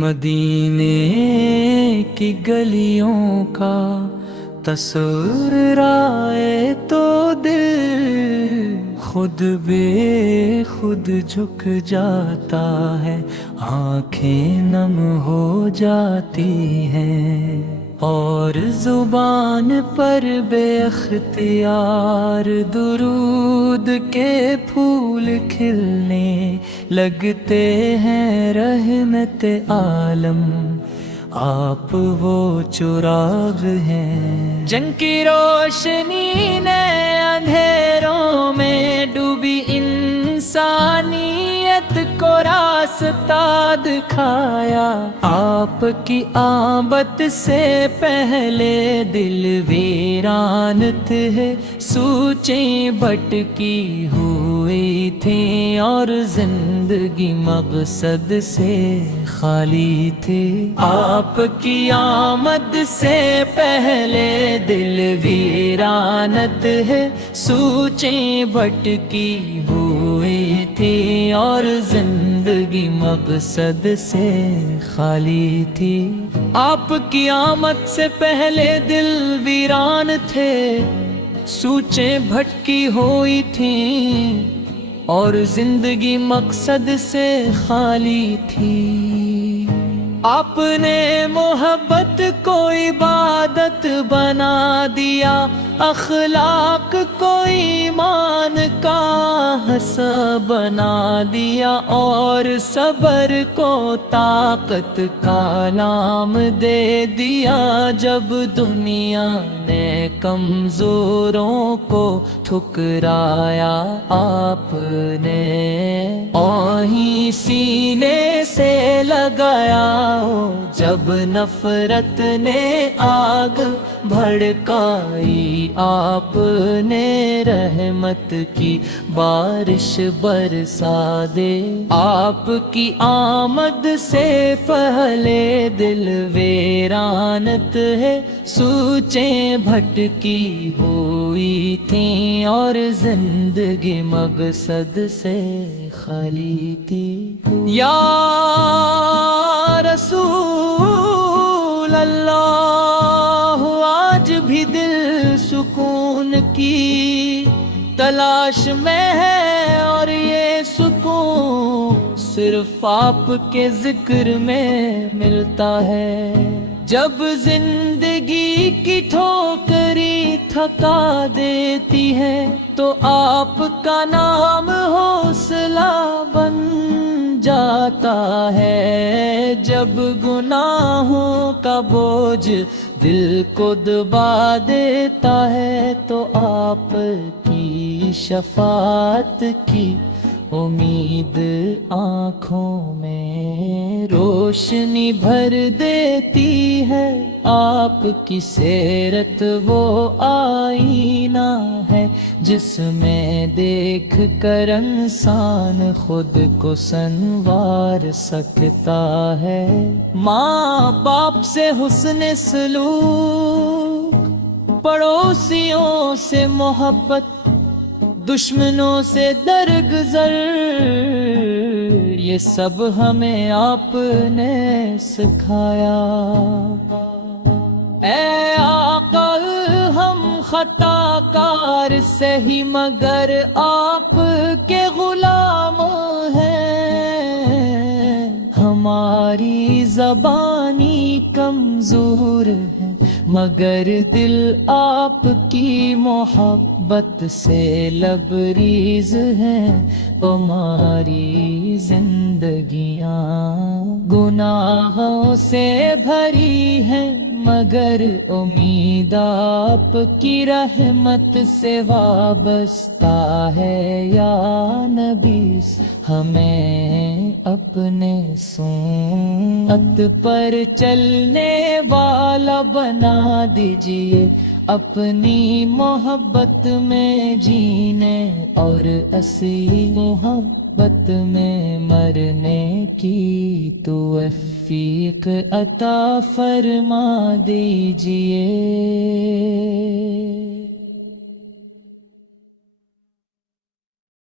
مدینے کی گلیوں کا تصور آئے تو دل خود بے خود جھک جاتا ہے، آنکھیں نم ہو جاتی ہیں، اور زبان پر بے اختیار درود کے پھول کھلنے لگتے ہیں۔ رحمت عالم آپ وہ چراغ ہیں، جن کی روشنی نے اندھیروں میں ڈوبی انسانیت کو راستہ دکھایا۔ آپ کی آمد سے پہلے دل ویران تھے، سوچیں بھٹکی ہوئی تھیں، اور زندگی مقصد سے خالی تھی۔ آپ کی آمد سے پہلے دل ویرانت ہے، سوچیں بھٹکی ہوئی تھی، اور زندگی مقصد سے خالی تھی۔ آپ کی آمد سے پہلے دل ویران تھے، سوچیں بھٹکی ہوئی تھیں، اور زندگی مقصد سے خالی تھی۔ آپ نے محبت کو عبادت بنا دیا، اخلاق کو ایمان کا حصہ بنا دیا، اور صبر کو طاقت کا نام دے دیا۔ جب دنیا نے کمزوروں کو ٹھکرایا، آپ نے آہیں سینے سے لگایا۔ جب نفرت نے آگ بھڑکائی، آپ نے رحمت کی بارش برسا دے۔ آپ کی آمد سے پہلے دل ویرانت ہے، سوچیں بھٹکی ہوئی تھیں، اور زندگی مقصد سے خالی تھی۔ یا رسول اللہ، آج بھی دل سکون کی تلاش میں ہے، اور یہ سکون صرف آپ کے ذکر میں ملتا ہے۔ جب زندگی کی ٹھوکری تھکا دیتی ہے، تو آپ کا نام حوصلہ بن جاتا ہے۔ جب گناہوں کا بوجھ دل کو دبا دیتا ہے، تو آپ کی شفاعت کی امید آنکھوں میں روشنی بھر دیتی ہے۔ آپ کی سیرت وہ آئینہ ہے، جس میں دیکھ کر انسان خود کو سنوار سکتا ہے۔ ماں باپ سے حسن سلوک، پڑوسیوں سے محبت، دشمنوں سے درگزر، یہ سب ہمیں آپ نے سکھایا۔ اے آقا، ہم خطا کار سہی مگر آپ کے غلام ہیں۔ ہماری زبانی کمزور ہے، مگر دل آپ کی محبت سے لبریز ہیں۔ ہماری زندگیاں گناہوں سے بھری ہیں، مگر امید آپ کی رحمت سے وابستہ ہے۔ یا نبی، ہمیں اپنے سنت پر چلنے والا بنا دیجئے، اپنی محبت میں جینے، اور اصلی محبت میں مرنے کی توفیق عطا فرما دیجئے۔